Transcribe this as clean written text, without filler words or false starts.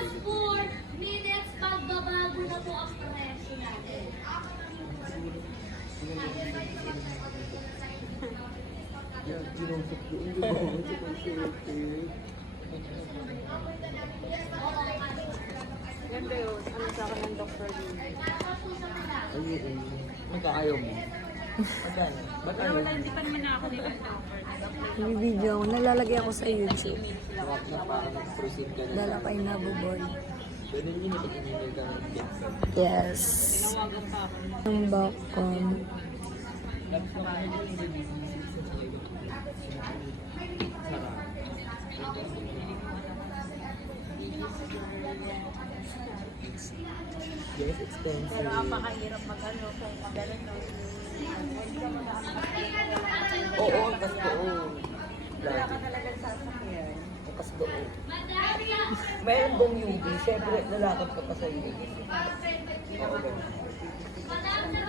Tapos 4 minutes, magbabago na po ang presyo natin. Yan, sinusok doon. Hindi ba? Ito kung siyete. Ganda yun. Ano sa akin ng doktor din? Ayun. Magkakayaw mo. Magkano? Ba't Pero ano? wala, hindi pa naman ako nila doktor. Yung video, nalalagay ako sa YouTube. Huwag na parang nag-proceed ka na. Dala pa yung nabuboy. Ganun yun, email ka ng text. Yes. Tinawagan pa ako. Ang backcom. Yes, expensive. Pero napakahirap mag-ano kung magaling no. Hindi ka mag-ano. Oo, kas oo. Wala ka talagang sasakyan. Kas oo. Mayroon bang UV? Siyempre, lalakad ka pa sa UV. Oo, ganun.